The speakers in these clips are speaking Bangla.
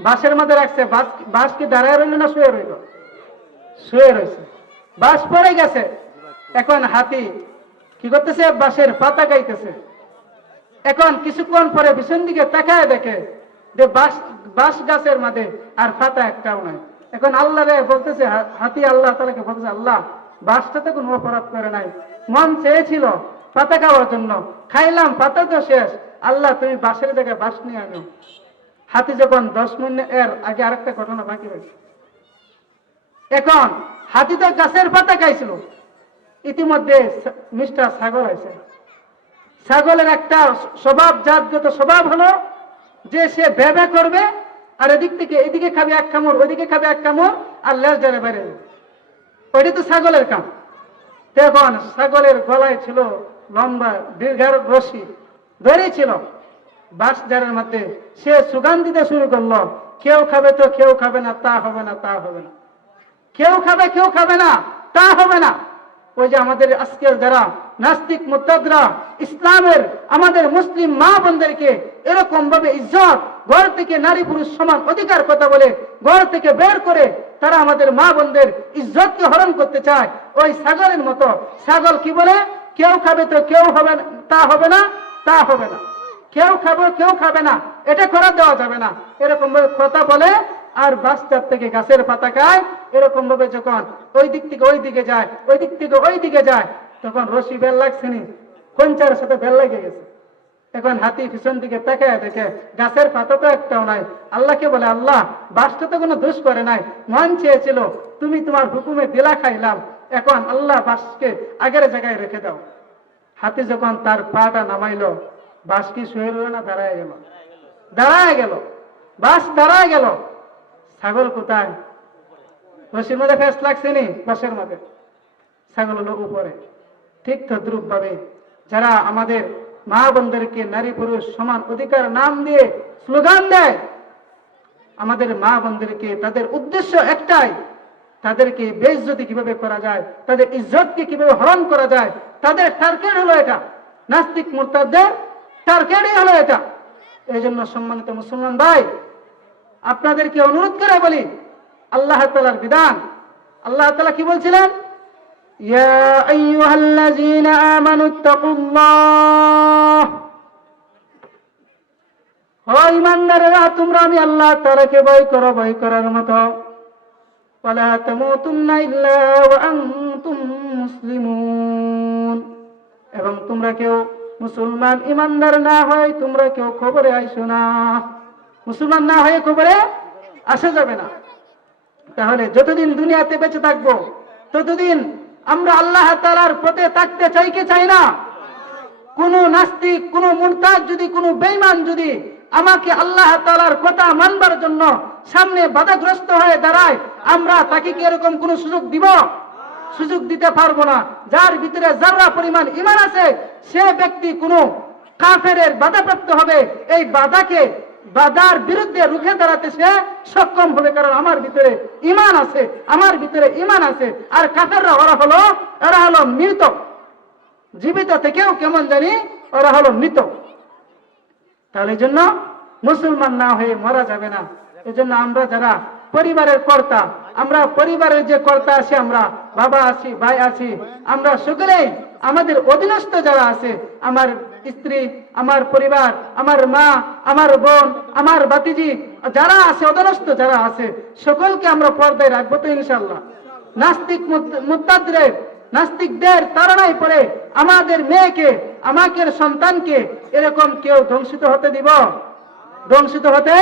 বাসের মধ্যে রাখছে। বাস কি দাঁড়ায় রইল না শুয়ে রইল? শুয়ে রয়েছে। বাস পড়ে গেছে। এখন হাতি কি করতেছে? বাসের পাতা গাইতেছে। এখন কিছুক্ষণ পরে পিছন দিকে তাকায় দেখে যে বাস বাস গাছের মাঝে আর পাতা একটাও নাই। এখন আল্লাহ রে বলতেছে হাতি আল্লাহ তালাকে বলতেছে, আল্লাহ বাসটা তো কোনো অপরাধ করে নাই। মন চেয়েছিল পাতা খাওয়ার জন্য। খাইলাম, পাতা তো শেষ। আল্লাহ, তুমি বাসের জায়গায় বাস নিয়ে আনো। হাতি যখন দশ মিনিট এর আগে আরেকটা ঘটনা বাকি রয়েছে এখন হাতি তো গাছের পাতা খাইছিল। ইতিমধ্যে মিস্টার ছাগল আছে ছাগলের একটা স্বভাব, জাতগত স্বভাব হলো যে সে ভেবে করবে আর এদিক থেকে এদিকে খাবে এক কামড়, ওইদিকে খাবে এক কামড় আর লেজ ধরে বেড়ে ওইটা তো ছাগলের কাম। তখন ছাগলের গলায় ছিল লম্বা দীর্ঘার রশি ধরেই ছিল। বাস জারের মধ্যে সে সুগান দিতে শুরু করল। কেউ খাবে তো কেউ খাবে না, তা হবে না, তা হবে না। কেউ খাবে কেউ খাবে না, তা হবে না। ওই যে আমাদের আজকের যারা নাস্তিক মুত্তাদরা, ইসলামের আমাদের মুসলিম মা বোনদেরকে এরকম ভাবে ইজ্জত, ঘর থেকে নারী পুরুষ সমান অধিকার কথা বলে ঘর থেকে বের করে তারা আমাদের মা বোনদের ইজ্জতকে হরণ করতে চায়। ওই ছাগলের মতো। ছাগল কি বলে? কেউ খাবে তো কেউ হবে তা হবে না, তা হবে না। কেউ খাব, কেউ খাবে না। এটা করা দেওয়া যাবে না। এরকম ভাবে কথা বলে আর বাস্তার থেকে গাছের পাতা খায়। এরকম ভাবে যখন ওই দিক থেকে ওই দিকে যায়, ওই দিক থেকে ওই দিকে যায়, তখন রশি বেল লাগছে নি। কঞ্চার সাথে বেল লেগে গেছে। এখন হাতি পিছন দিকে তাকায় দেখে গাছের পাতা তো একটাও নাই। আল্লাহকে বলে, আল্লাহ বাসটা তো কোনো দোষ করে নাই। মন চেয়েছিল, তুমি তোমার হুকুমে দিলা খাইলাম। এখন আল্লাহ বাসকে আগের জায়গায় রেখে দাও। হাতি যখন তার পাটা নামাইলো বাস কি শুয়ে রইল না দাঁড়ায় গেল? দাঁড়ায় গেল। বাস দাঁড়ায় গেল। ছাগল কোথায়? রশির মধ্যে ফেস লাগছে নি? বাসের মধ্যে। ছাগল হলো উপরে। ঠিক তদ্রুপ ভাবে যারা আমাদের মা বোনদেরকে নারী পুরুষ সমান অধিকার নাম দিয়ে স্লোগান দেয়, আমাদের মা বোনদেরকে তাদের উদ্দেশ্য একটাই, তাদেরকে বেইজ্জতি কীভাবে করা যায়, তাদের ইজ্জতকে কীভাবে হরণ করা যায়, তাদের টার্গেট হলো এটা। নাস্তিক মুরতাদের টার্গেটই হলো এটা? এই জন্য সম্মানিত মুসলমান ভাই, আপনাদেরকে অনুরোধ করে বলি, আল্লাহ তালার বিধান। আল্লাহ তালা কি বলছিলেন? তোমরা আমি আল্লাহ তালাকে ভয় করো, ভয় করার মতো। মুসলিম এবং তোমরা কেউ মুসলমান ইমানদার না হয় তোমরা কেউ খবরে আইসো না। মুসলমান না হয়ে খবরে আসা যাবে না। তাহলে যতদিন দুনিয়াতে বেঁচে থাকব, ততদিন আমরা আল্লাহ তালার পথে থাকতে চাই কি চাই না? কোন নাস্তিক, কোন মুরতাদ যদি, কোন বেইমান যদি আমাকে আল্লাহ তালার কথা মানবার জন্য সামনে বাধাগ্রস্ত হয়ে দাঁড়ায়, আমরা তাকে কি এরকম কোন সুযোগ দিব? সুযোগ দিতে পারব না। যার ভিতরে যারা পরিমাণ ইমান আছে সে ব্যক্তি কোনো কাফেরের বাধাপ্রাপ্ত হবে, এই বাধাকে, বাধার বিরুদ্ধে রুখে দাঁড়াতে সে সক্ষম হবে, কারণ আমার ভিতরে ইমান আছে, আমার ভিতরে ইমান আছে। আর কাফেররা, ওরা হলো, এরা হলো মৃত। জীবিত থেকেও কেমন জানি, ওরা হলো মৃত। তাহলে জন্য মুসলমান না হয়ে মরা যাবে না। এই জন্য আমরা যারা পরিবারের কর্তা, আমরা পরিবারের যে কর্তা আছি, আমরা বাবা আছি, ভাই আছি, আমরা সকলেই আমাদের অধীনস্থ যারা আছে, আমার স্ত্রী, আমার পরিবার, আমার মা, আমার বোন, আমার বাতিজি যারা আছে, অধীনস্থ যারা আছে, সকলকে আমরা পর্দায় রাখব তো ইনশাল্লাহ নাস্তিক মুত্তাদের নাস্তিকদের তাড়নায় পড়ে আমাদের মেয়েকে, আমাকে সন্তানকে এরকম কেউ ধ্বংসিত হতে দিব? ধ্বংসিত হতে?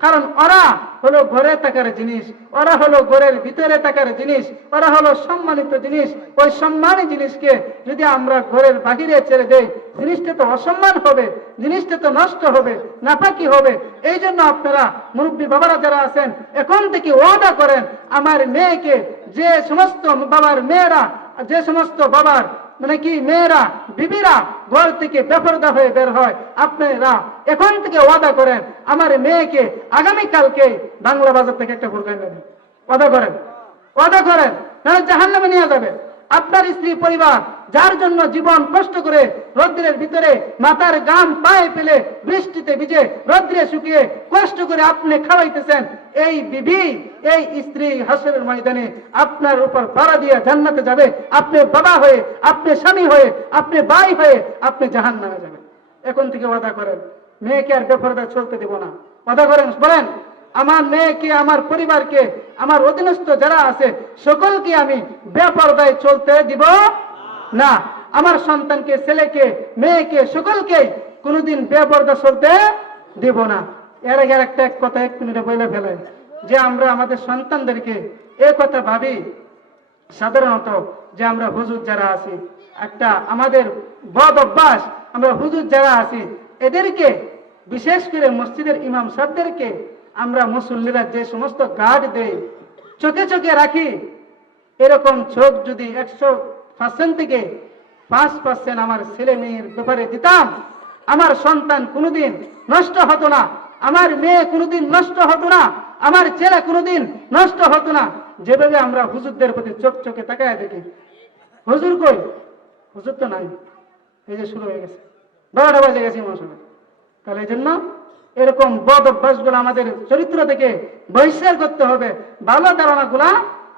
কারণ ওরা হলো ঘরে থাকার জিনিস, ওরা হলো ঘরের ভিতরে থাকার জিনিস, ওরা হলো সম্মানিত জিনিস। ওই সম্মানী জিনিসকে যদি আমরা ঘরের বাহিরে ছেড়ে দেই, জিনিসটা তো অসম্মান হবে, জিনিসটা তো নষ্ট হবে নাপাকি হবে। এই জন্য আপনারা মুরব্বী বাবারা যারা আছেন, এখন থেকে ওয়াদা করেন, আমার মেয়েকে যে সমস্ত বাবার মেয়েরা, যে সমস্ত বাবার মানে কি, মেয়েরা, বিবিরা ঘর থেকে বেপরদা হয়ে বের হয়। আপনারা এখন থেকে ওয়াদা করেন, আমার মেয়েকে আগামীকালকে বাংলা বাজার থেকে একটা বোরকা নেবেন ওয়াদা করেন। ওয়াদা করেন তাহলে জাহান্নামে নিয়ে যাবে আপনার স্ত্রী পরিবার, যার জন্য জীবন কষ্ট করে রৌদ্রের ভিতরে মাথার গাম পায়ে ফেলে বৃষ্টিতে ভিজে রৌদ্রে শুকিয়ে কষ্ট করে আপনি খাওয়াইতেছেন, এই বিবি, এই স্ত্রী হাসরের ময়দানে আপনার উপর পাড়া দিয়ে জান্নাতে যাবে। আপনি বাবা হয়ে, আপনি স্বামী হয়ে, আপনি ভাই হয়ে আপনি জাহান নামে যাবেন। এখন থেকে ওয়াদা করেন, মেয়েকে আর বেপরদা চলতে দেব না। ওয়াদা করেন, বলেন আমার মেয়েকে, আমার পরিবারকে, আমার অধীনস্থ যারা আছে, সকলকে আমি বেপরদায় চলতে দিব না। আমার সন্তানকে, ছেলেকে, মেয়েকে, সকলকে কোনোদিন বেপরদা চলতে দিব না। এর আগে একটা এক কথা এক মিনিটে বলে ফেলে যে আমরা আমাদের সন্তানদেরকে এ কথা ভাবি সাধারণত যে আমরা হুজুর যারা আছি, একটা আমাদের বদ অভ্যাস, আমরা হুজুর যারা আছি, এদেরকে বিশেষ করে মসজিদের ইমাম সাহেবদেরকে আমরা মুসল্লিরা যে সমস্ত গার্ড দেই, চোখে চোখে রাখি, এরকম চোখ যদি একশো পার্সেন্ট থেকে পাঁচ পার্সেন্ট আমার ছেলে মেয়ের ব্যাপারে দিতাম, আমার সন্তান কোনোদিন নষ্ট হতো না, আমার মেয়ে কোনোদিন নষ্ট হতো না, আমার ছেলে কোনোদিন নষ্ট হতো না। যেভাবে আমরা হুজুরদের প্রতি চোখ চোখে তাকায় দেখি। হুজুর কই? হুজুর তো নাই, এই যে শুরু হয়ে গেছে। বারোটা বাজে গেছে মৌসুমে তাহলে এই জন্য এরকম বদ অভ্যাসগুলো আমাদের চরিত্র থেকে বহিষ্কার করতে হবে। ভালো ধারণাগুলা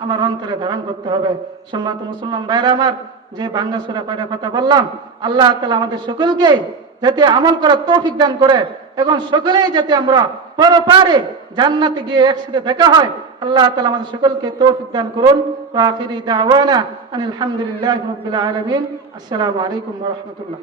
আমার অন্তরে ধারণ করতে হবে। সম্মানিত মুসলমান ভাইরা আমার, যে বাংলা সুরা কয়টা কথা বললাম, আল্লাহ তালা আমাদের সকলকে যাতে আমল করার তৌফিক দান করে এবং সকলেই যাতে আমরা পরপারে জান্নাতে গিয়ে একসাথে দেখা হয়, আল্লাহ তালা আমাদের সকলকে তৌফিক দান করুন। ওয়া আখিরি দাওয়ানা আনিল হামদুলিল্লাহি রাব্বিল আসসালামু আলাইকুম রাহমাতুল্লাহ।